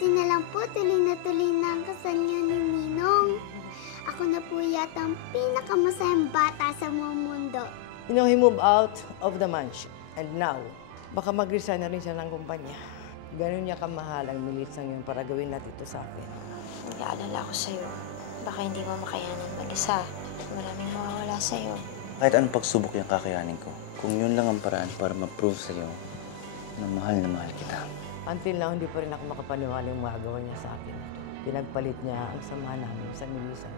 Buti na lang po, tuloy na ang kasal niyo ni Ninong. Ako na po yata ang pinakamasayang bata sa buong mundo. You know, he moved out of the mansion. And now, baka mag-resign na rin siya ng kumpanya. Ganun niya kamahal ang milisang yun para gawin natin ito sa akin. Nag-aalala ako sa'yo. Baka hindi mo makayanan mag-isa. Maraming mawawala sa'yo. Kahit anong pagsubok yung kakayanin ko, kung yun lang ang paraan para ma-prove sa'yo na mahal kita. Until now, hindi pa rin ako makapaniwala yung magagawa niya sa akin. Pinagpalit niya ang samahan namin sa milisan.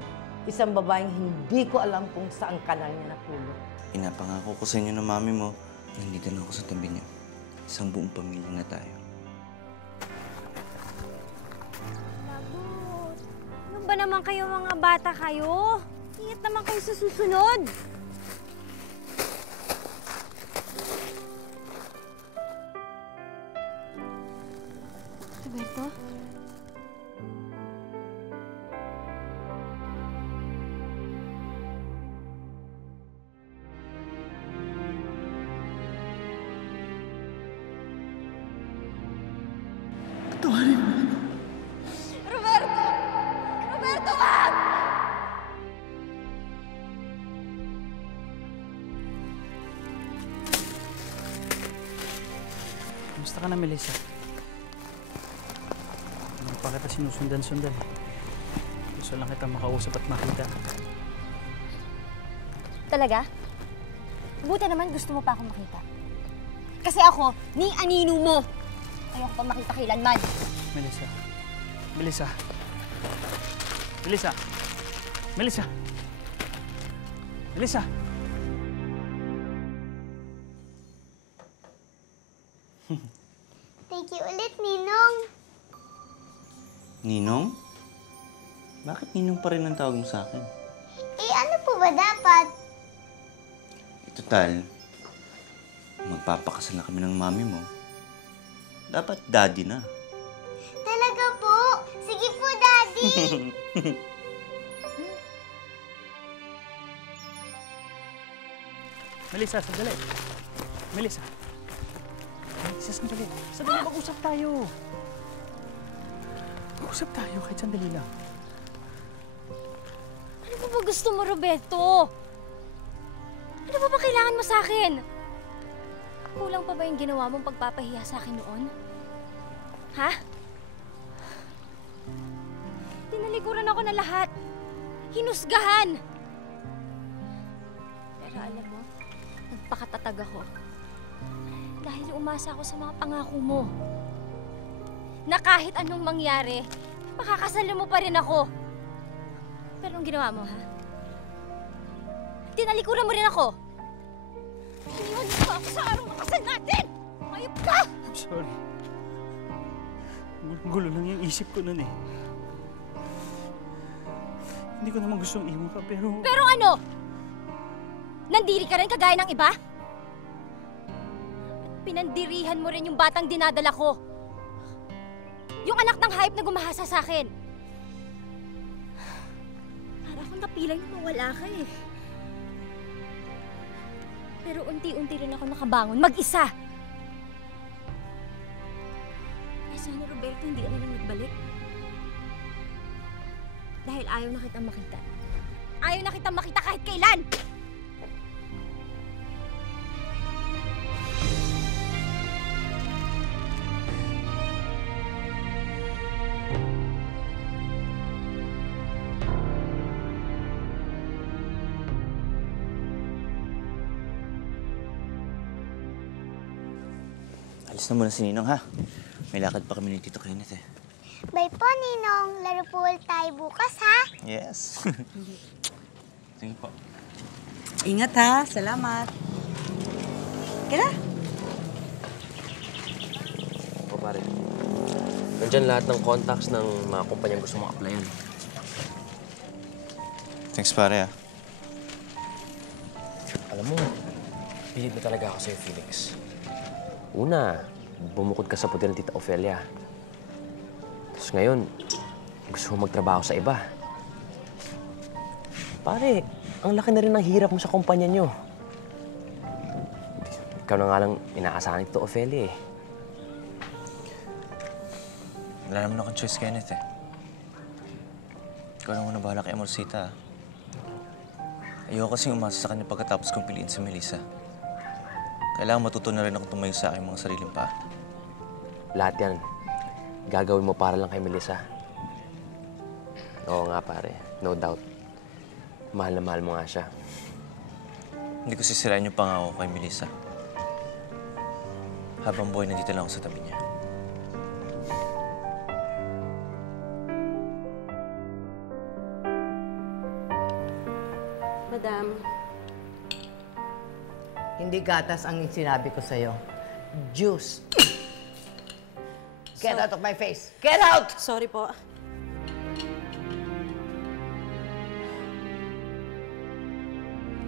Isang babaeng hindi ko alam kung saan kanal niya napulot. Pinapangako ko sa inyo ng mami mo, nandito na ako sa tabi niya. Isang buong pamilya na tayo. Lagot! Ano ba naman kayo mga bata kayo? Ingat naman kayo sa susunod! Roberto? Tawarin mo ako. Roberto! Roberto, wag! Kamusta ka na, Melissa? Hindi pa kita sinusundan-sundan. Gusto lang kita makausap at makita. Talaga? Buti naman gusto mo pa akong makita. Kasi ako, ni anino mo. Ayoko pa makita kailanman. Melissa. Melissa. Melissa. Melissa. Melissa. Thank you ulit, Ninong. Ninong? Bakit Ninong pa rin ang tawag mo sa akin? Eh, ano po ba dapat? Total, magpapakasal na kami ng mami mo. Dapat daddy na. Talaga po? Sige po, Daddy. Melissa, sandali. Melissa. Melissa, sandali. Sandali, mag-usap tayo. Mag-usap tayo kahit sandali lang. Ano ba gusto mo, Roberto? Ano ba kailangan mo sa akin? Kulang pa ba yung ginawa mong pagpapahiya sa akin noon? Ha? Tinalikuran ako ng lahat. Hinusgahan. Pero alam mo, nagpakatatag ako. Dahil umasa ako sa mga pangako mo. Na kahit anong mangyari, makakasalo mo pa rin ako. Pero anong ginawa mo, ha? Tinalikuran mo rin ako. Iniwan mo pa ako sa araw ng kasal natin! Mayop ka! I'm sorry. Gulo lang yung isip ko nun eh. Hindi ko naman gustong iwan ka, pero... Pero ano? Nandiri ka rin kagaya ng iba? Pinandirihan mo rin yung batang dinadala ko. Yung anak ng hayop na gumahasa sa akin. Para akong napilang na mawala ka eh. Pero unti-unti rin ako nakabangon, mag-isa. Eh sana, Roberto, hindi ka na lang nagbalik. Dahil ayaw na kitang makita. Ayaw na kitang makita kahit kailan! Alis na muna si Ninong, ha? May lakad pa kami ni Tito Kenneth, eh. Bye po, Ninong. Laro po ulit tayo bukas, ha? Yes. Sige po. Ingat ha. Salamat. Kaya? O pare, nandyan lahat ng contacts ng mga kumpanyang gusto mong applyan. Thanks, pare, ha? Alam mo, pilit na talaga ako sa'yo, Felix. Una, bumukod ka sa puti ng Tita Ofelia. Tapos ngayon, gusto mo magtrabaho sa iba. Pare, ang laki na rin ng hirap mo sa kumpanya nyo. Ikaw na nga lang inaasahan ni Tita Ofelia eh. Wala naman akong choice, Kenneth eh. Ikaw na muna bahala kay Amorcita. Ayoko kasing umasa sa kanya pagkatapos kong piliin si Melissa. Kailangan matuto na rin akong tumayo sa aking mga sariling paa. Lahat yan, gagawin mo para lang kay Melissa. Oo nga, pare. No doubt. Mahal na mahal mo nga siya. Hindi ko sisirain yung pangako kay Melissa. Habang buhay, nandito lang ako sa tabi niya. Madam, Hindi gatas ang sinabi ko sa'yo. Juice. Get out of my face! Get out! sorry po.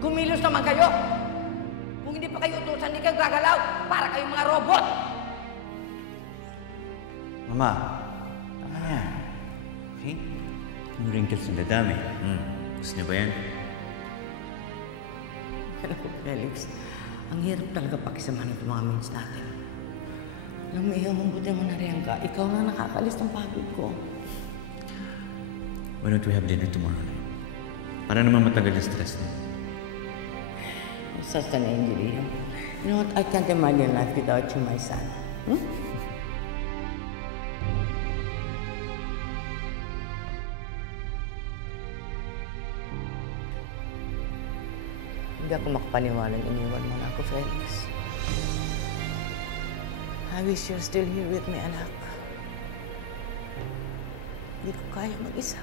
Kumilos naman kayo! Kung hindi pa kayo utusan, hindi kayo gagalaw! Para kayong mga robot! Mama, tama na yan. Okay? Yung wrinkles na dadami. Gusto niyo ba yan? Alam ko, Felix, ang hirap talaga pakisamahan ng mga means natin. Alam mo, iyo, mabuti mo na rin ka. Ikaw na nakakalis ng pagod ko. Why don't we have dinner tomorrow night? Para naman matagal yung stress niyo. Such an angel, iyo. You know what? I can't imagine life without you, my son. Hmm? Hindi ako makapaniwalang iniwan mo na ako, Felix. I wish you're still here with me, anak. Hindi ko kaya mag-isa.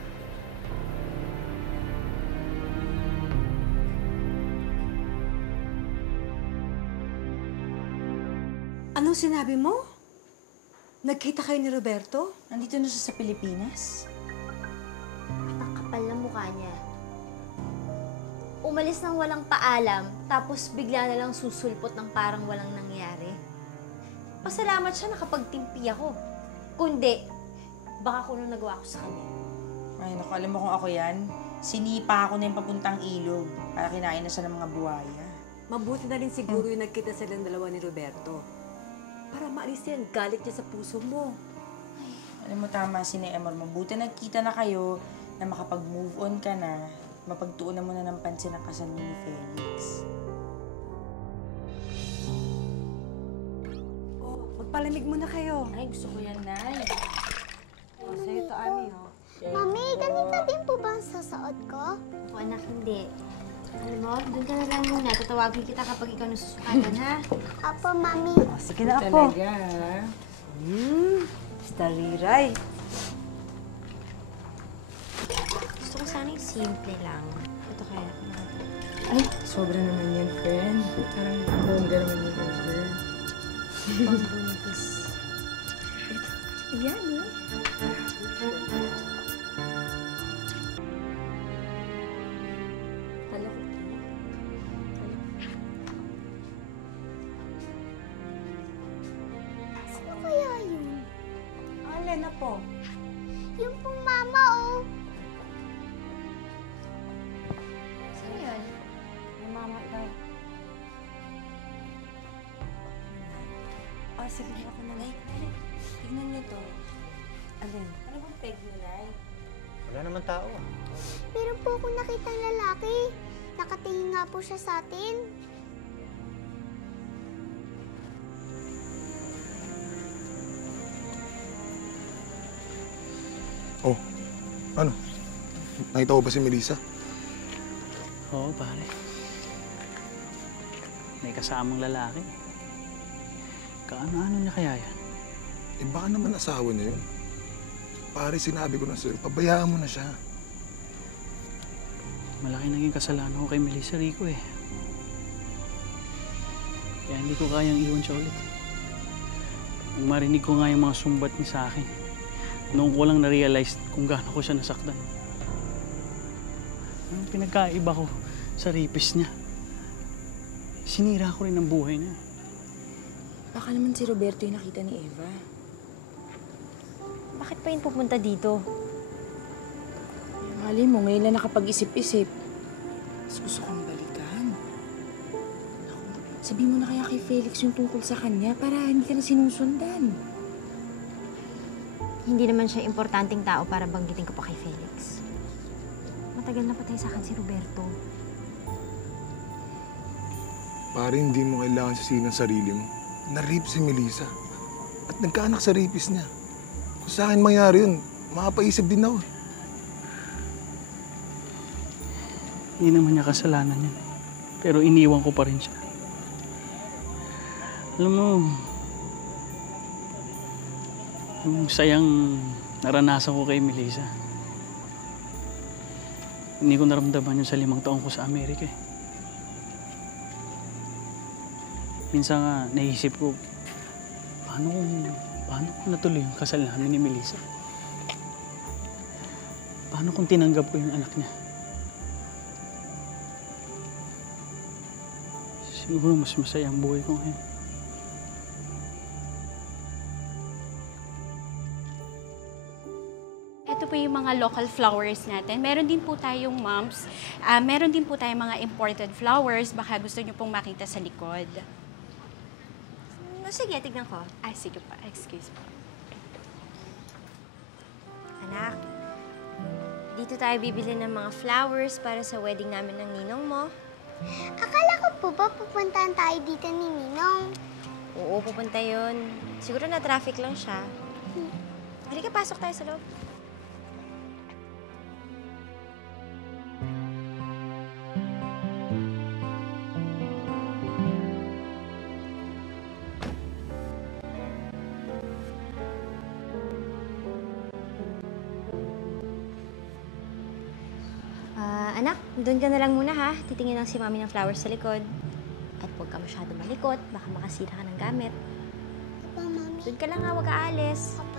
Anong sinabi mo? Nagkita kayo ni Roberto? Nandito na siya sa Pilipinas. Ang kapal ng mukha niya. Umalis nang walang paalam, tapos bigla na lang susulpot ng parang walang nangyari. Pasalamat siya nakapagtimpi ako. Kundi, baka kung nung nagawa ko sa kanya. Ay, naku, alam mo kung ako yan, sinipa ako na yung papuntang ilog para kinain na siya ng mga buhaya. Mabuti na rin siguro yung nagkita silang dalawa ni Roberto. Para maalis yan, galit niya sa puso mo. Alam mo, tama si Emor, mabuti nagkita na kayo na makapag-move on ka na, mapagtuunan mo na ng pansin ang kasal ni Felix. Oh, magpalamig muna kayo. Ay, gusto ko yan, Nay. Oh, sa'yo to, Ami, oh. Mami, ganito din po ba ang sasuot ko? O anak, hindi. Alam mo, doon ka na lang muna. Tatawagin kita kapag ikaw nasusukatan, ha? Apo, Mami. Oh, sige na, Apo. Talaga, Stariray. Gusto ko sana yung simple lang. Ito kaya. Ay, sobra naman yan, friend. Parang bongga naman yung girl. Pambuntis. Yan, eh. Hala ko. Sino kaya yun? Alin na po? Yung pong mama, oh. Sino yun? May mama daw. Oh, sige, ako na. Tignan niyo to. Alin? Ano bang peg mo, Nay? Wala naman tao ah. Meron po akong nakitang lalaki. Nakatingin nga po siya sa atin. Oh, ano? Nakita ko ba si Melissa? Oo, pare. May kasamang lalaki. Kaano-ano niya kaya yan? Eh baka naman asawa niya yun. Pare, sinabi ko na sa'yo, pabayaan mo na siya. Malaki naging kasalanan ko kay Melissa Rico eh. Kaya hindi ko kayang iwan siya ulit. Nung marinig ko nga yung mga sumbat niya sa akin, noon ko lang na-realize kung gaano ko siya nasaktan. Ang pinagkaiba ko sa rapist niya, sinira ko rin ang buhay niya. Baka naman si Roberto yung nakita ni Eva. Bakit pa yun pupunta dito? Mali mo, ngayon lang nakapag-isip-isip. Mas gusto kong balikan. Naku, sabihin mo na kaya kay Felix yung tungkol sa kanya para hindi ka na sinusundan. Hindi naman siya importanteng tao para banggitin ko pa kay Felix. Matagal na patay sa akin si Roberto. Pare, hindi mo kailangan sisihin ang sarili mo. Na-rape si Melissa. At nagkaanak sa rapist niya. Kung sa akin mangyari yun, makapaisip din ako. Hindi naman niya kasalanan yun. Pero iniwan ko pa rin siya. Alam mo, yung sayang naranasan ko kay Melissa, hindi ko naramdaman yun sa 5 taon ko sa Amerika eh. Minsan nga, naisip ko, paano kung natuloy yung kasal namin ni Melissa? Paano kung tinanggap ko yung anak niya? Siguro mas masaya ang buhay ko ngayon. Ito po yung mga local flowers natin. Meron din po tayong mumps. Meron din po tayong mga imported flowers. Baka gusto nyo pong makita sa likod. Sige, tignan ko. Ay, sige pa. Excuse po. Anak, dito tayo bibili ng mga flowers para sa wedding namin ng ninong mo. Akala ko po ba pupuntahan tayo dito ni Ninong? Oo, pupunta yun. Siguro na traffic lang siya. Halika, pasok tayo sa loob. Anak, doon ka na lang muna ha. Titingin lang si Mami ng flowers sa likod. At huwag ka masyado malikot, baka makasira ka ng gamit. Opo, Mami. Doon ka lang ha, huwag ka aalis. Opo.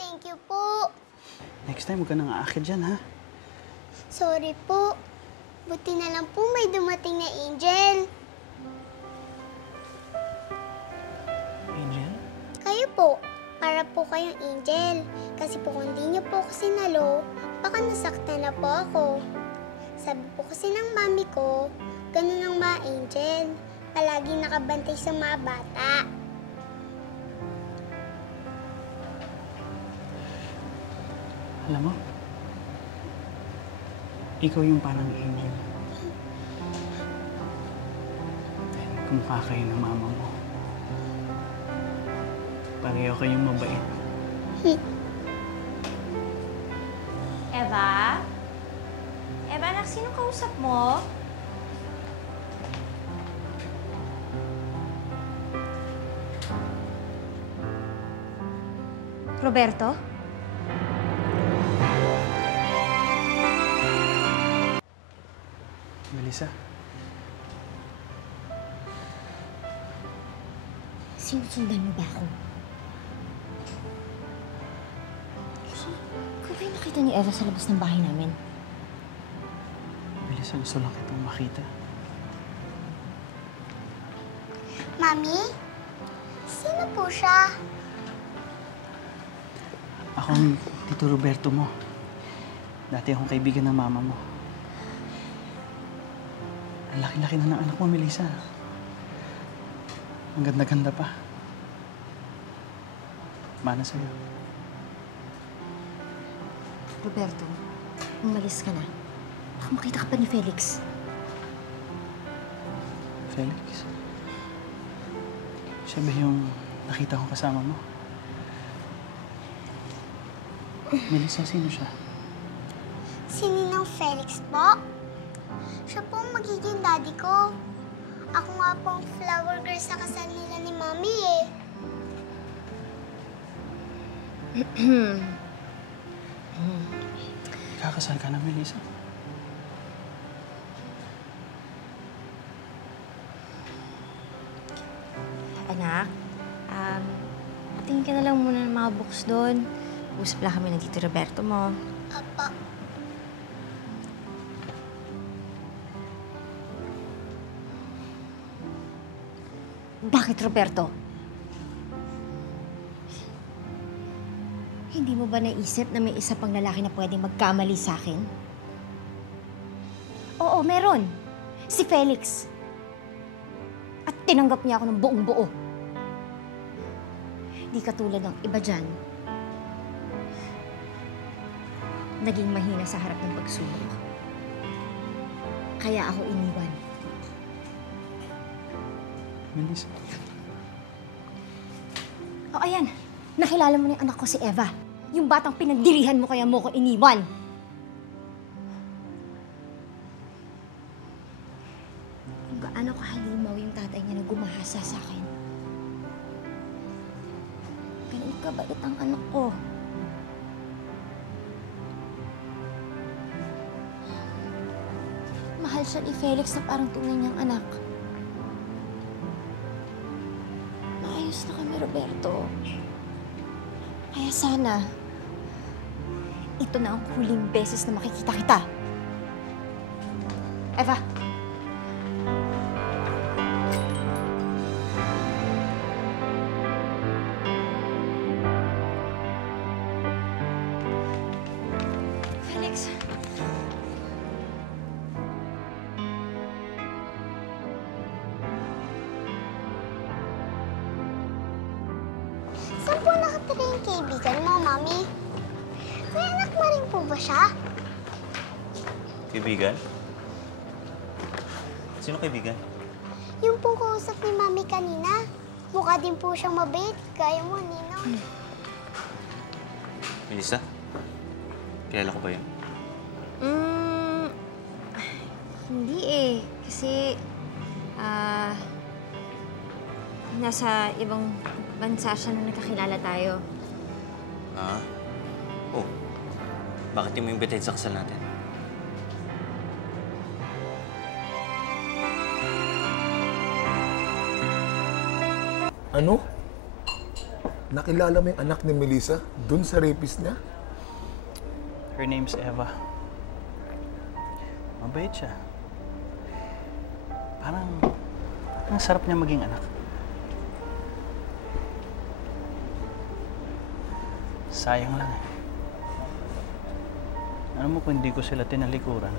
Thank you po. Next time, huwag ka nang aakyat dyan, ha? Sorry po. Buti na lang po may dumating na angel. Angel? Kayo po. Para po kayong angel. Kasi po kung di niyo po ako sinalo, baka nasaktan na po ako. Sabi po kasi ng mami ko, ganun ang mga angel. Palagi nakabantay sa mga bata. Alam mo, ikaw yung parang angel. Dahil kumukha kayo ng mama mo. Pareho kayong mabait. Eva? Eva, anak, sino kausap mo? Roberto? Melissa, Sinusundan mo ba ako? Kung kayo nakita ni Eva sa labas ng bahay namin. Melissa, gusto lang kitang makita. Mami? Sino po siya? Ako ang Tito Roberto mo. Dati akong kaibigan ng mama mo. Ang laki-laki na ng anak mo, Melissa. Ang ganda-ganda pa. Mana sa'yo. Roberto, umalis ka na. Baka makita ka pa ni Felix. Felix? Siya ba yung nakita kong kasama mo? Melissa, sino siya? Si Ninong Felix po. Siya po ang magiging daddy ko. Ako nga po ang flower girl sa kasal nila ni Mami eh. Kakasal ka na, Melissa? Anak, tingin ka na lang muna ng mga books doon. Usap lang kami ng Tito Roberto mo. Apa. Bakit, Roberto? Hindi mo ba naisip na may isa pang lalaki na pwedeng magkamali sa akin? Oo, meron. Si Felix. At tinanggap niya ako ng buong buo. Di katulad ng iba dyan. Naging mahina sa harap ng pagsubok. Kaya ako iniwan. Melissa. O ayan, nakilala mo na yung anak ko si Eva. Yung batang pinagdirihan mo kaya mo ko iniwan. Kung gaano kahalimaw yung tatay niya na gumahasa sa akin. Ganun kabait ang anak ko. Mahal siya ni Felix na parang tunay niyang anak. Maayos na kami, Roberto. Kaya sana, ito na ang huling beses na makikita kita. Eva! Felix! Saan po nakatira yung kaibigan mo, Mami? May anak mo rin po ba siya? Kaibigan? Sino kaibigan? Yung pong kausap ni Mami kanina. Mukha din po siyang mabait. Gaya mo, Ninong. Melissa? Kilala ko ba yun? Hindi eh. Kasi, nasa ibang bansa siya na nagkakilala tayo. Ah? Oh. Bakit di mo imbitahin sa kasal natin? Ano? Nakilala mo yung anak ni Melissa dun sa rapist niya? Her name's Eva. Mabait siya. Parang ang sarap niya maging anak. Sayang lang eh. Alam mo kung hindi ko sila tinalikuran,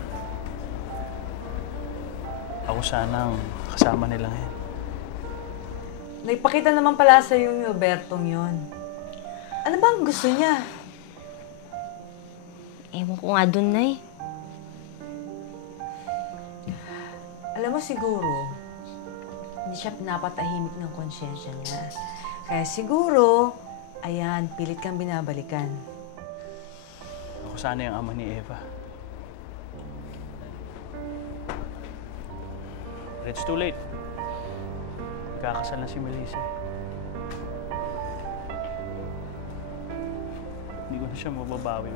ako sanang kasama nila ngayon. Naipakita naman pala sa yung Robertong yon. Ano ba ang gusto niya? Ewan ko nga dun, Nay. Alam mo siguro, hindi siya pinapatahimik ng konsyensya niya. Kaya siguro, ayan, pilit kang binabalikan. Ako sana yung ama ni Eva. But it's too late. Kakasal na si Melissa. Hindi ko na siya mababawi.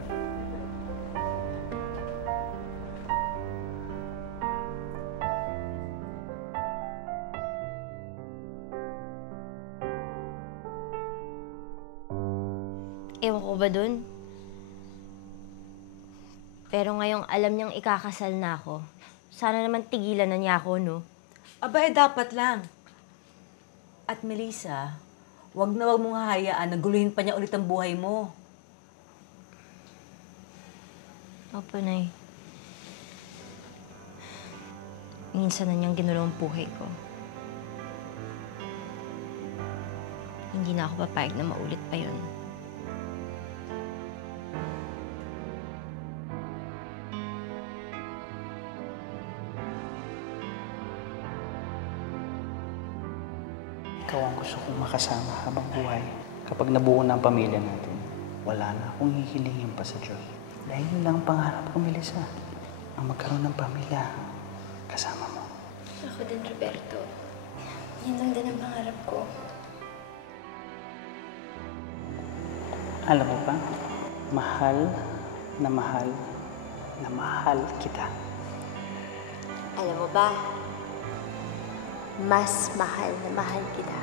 Ewan ko ba dun? Pero ngayong alam niyang ikakasal na ako, sana naman tigilan na niya ako, no? Aba, dapat lang. At Melissa, wag na wag mong hahayaan na guluhin pa niya ulit ang buhay mo. Opo, Nay. Minsan na niyang ginulo ang buhay ko. Hindi na ako papayag na maulit pa yun. Ikaw ang gusto kong makasama habang buhay. Kapag nabuo na ang pamilya natin, wala na akong hihilingin pa sa Diyos. Dahil yun lang ang pangarap ko, Melissa. Ang magkaroon ng pamilya kasama mo. Ako din, Roberto. Yan lang din ang pangarap ko. Alam mo ba, mahal na mahal na mahal kita. Alam mo ba, mas mahal na mahal kita.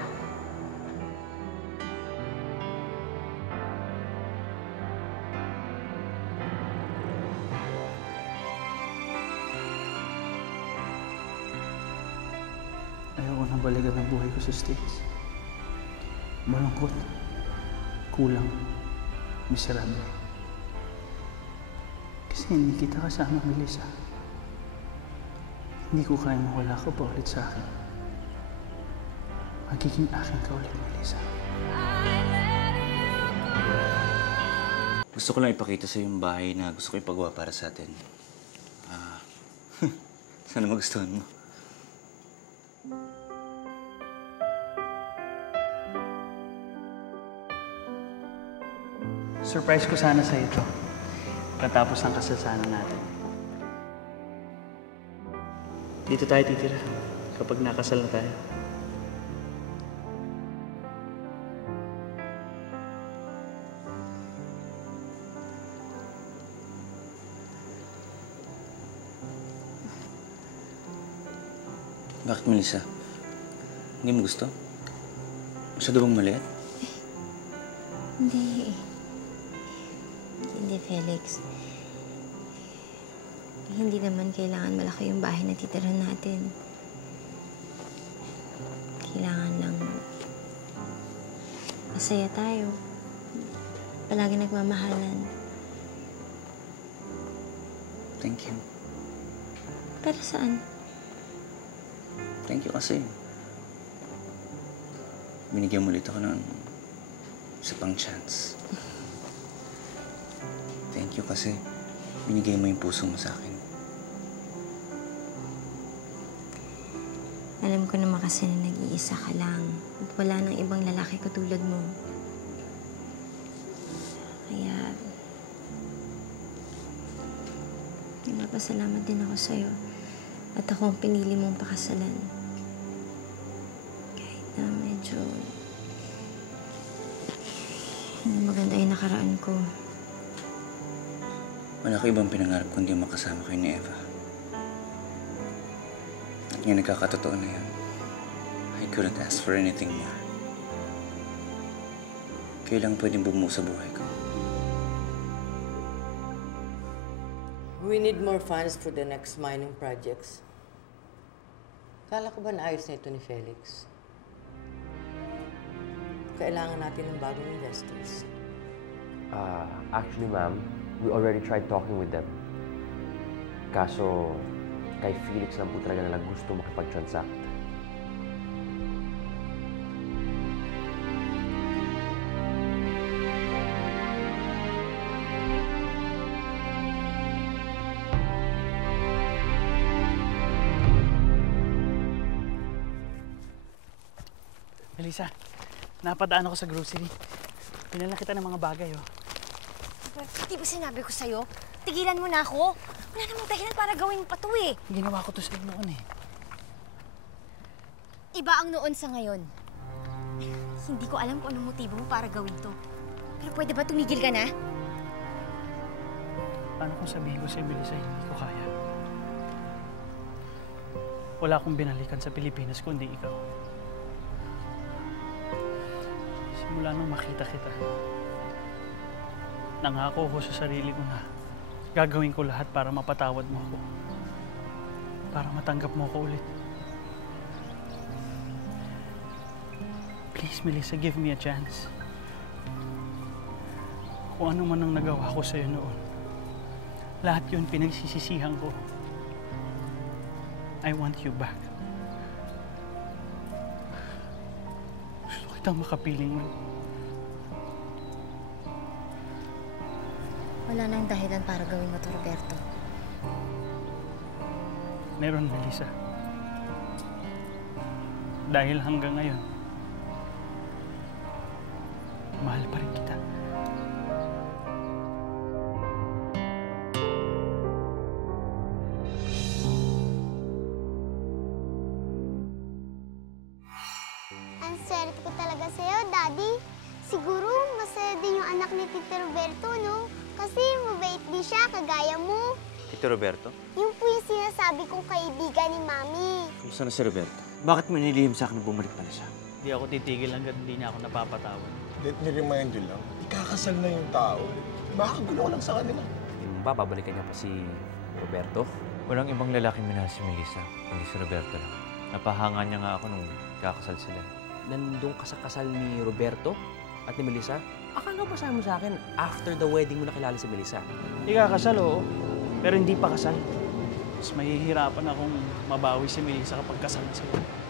Ayoko nang balikan ang buhay ko sa States. Malungkot, kulang, miserable. Kasi hindi kita kasama, Melissa. Hindi ko kaya mawala ka pa ulit sa akin. Magiging akin ka ulit, Melissa. Gusto ko lang ipakita sa yung bahay na gusto ko ipagawa para sa atin. Sana magustuhan mo. Surprise ko sana sa ito. Katapos ang kasasanan natin. Dito tayo titira kapag nakasal na tayo. Bakit, Melissa? Hindi mo gusto? Masyado bang maliit? Hindi. Hindi, Felix. Hindi naman kailangan malaki yung bahay na titirahan natin. Kailangan lang masaya tayo. Palagi nagmamahalan. Thank you. Pero saan? Thank you kasi binigyan mo ulit ako ng isa pang chance. Thank you kasi binigay mo yung puso mo sa akin. Alam ko naman kasi na nag-iisa ka lang. At wala nang ibang lalaki katulad mo. Kaya nagpapasalamat din ako sa'yo. At ako ang pinili mong pakasalan. Kahit na medyo hindi maganda yung nakaraan ko. Wala ko ibang pinangarap kundi makasama kayo ni Eva. At ngayon nagkakatotoo na yan. I couldn't ask for anything more. Kayo lang pwedeng bumuo sa buhay ko. We need more funds for the next mining projects. Kala ko ba naayos na ito ni Felix? Kailangan natin ng bagong investors. Actually, ma'am, we already tried talking with them. Kaso, kay Felix lang po talaga nalang gusto makipag-transact. Melissa, napadaan ako sa grocery. Pinala kita ng mga bagay, oh. Di ba sinabi ko sa'yo? Tigilan mo na ako. Wala namang dahilan para gawin mo pa to eh. Ginawa ko to sa'yo noon eh. Iba ang noon sa ngayon. Hindi ko alam kung anong motibo mo para gawin to. Pero pwede ba tumigil ka na? Paano kung sabihin ko sa'yo, Melissa, hindi ko kaya? Wala akong binalikan sa Pilipinas kundi ikaw. Simula nung makita kita, nangako ko sa sarili ko na gagawin ko lahat para mapatawad mo ako. Para matanggap mo ako ulit. Please, Melissa, give me a chance. Kung ano man ang nagawa ko sa'yo noon, lahat yun pinagsisisihan ko. I want you back. Gusto kitang makapiling mo. Wala nang dahilan para gawin mo to, Roberto. Meron, Melissa. Dahil hanggang ngayon, mahal pa rin kita. Ang swerte ko talaga sa'yo, Daddy. Siguro masaya din yung anak ni Tito Roberto, no? Kasi mabait din siya, kagaya mo. Tito Roberto? Yung po yung sinasabi kong kaibigan ni Mami. Kumusta na si Roberto? Bakit mo nilihim sa akin na bumalik pala siya? Hindi ako titigil hanggang hindi niya ako napapatawad. Let me remind you lang, ikakasal na yung tao. Baka gulo ko lang sa kanila. Yung ba, babalikan niya pa si Roberto? Walang ibang lalaking minahal si Melissa, kundi si Roberto lang. Napahanga niya nga ako nung kakasal sila. Nandun ka sa kasal ni Roberto? at ni Melissa? Akala ba sabi mo sa akin, after the wedding mo nakilala si Melissa? Ikakasal, oo. Pero hindi pa kasal. Mas mahihirapan akong mabawi si Melissa kapag kasal na sila.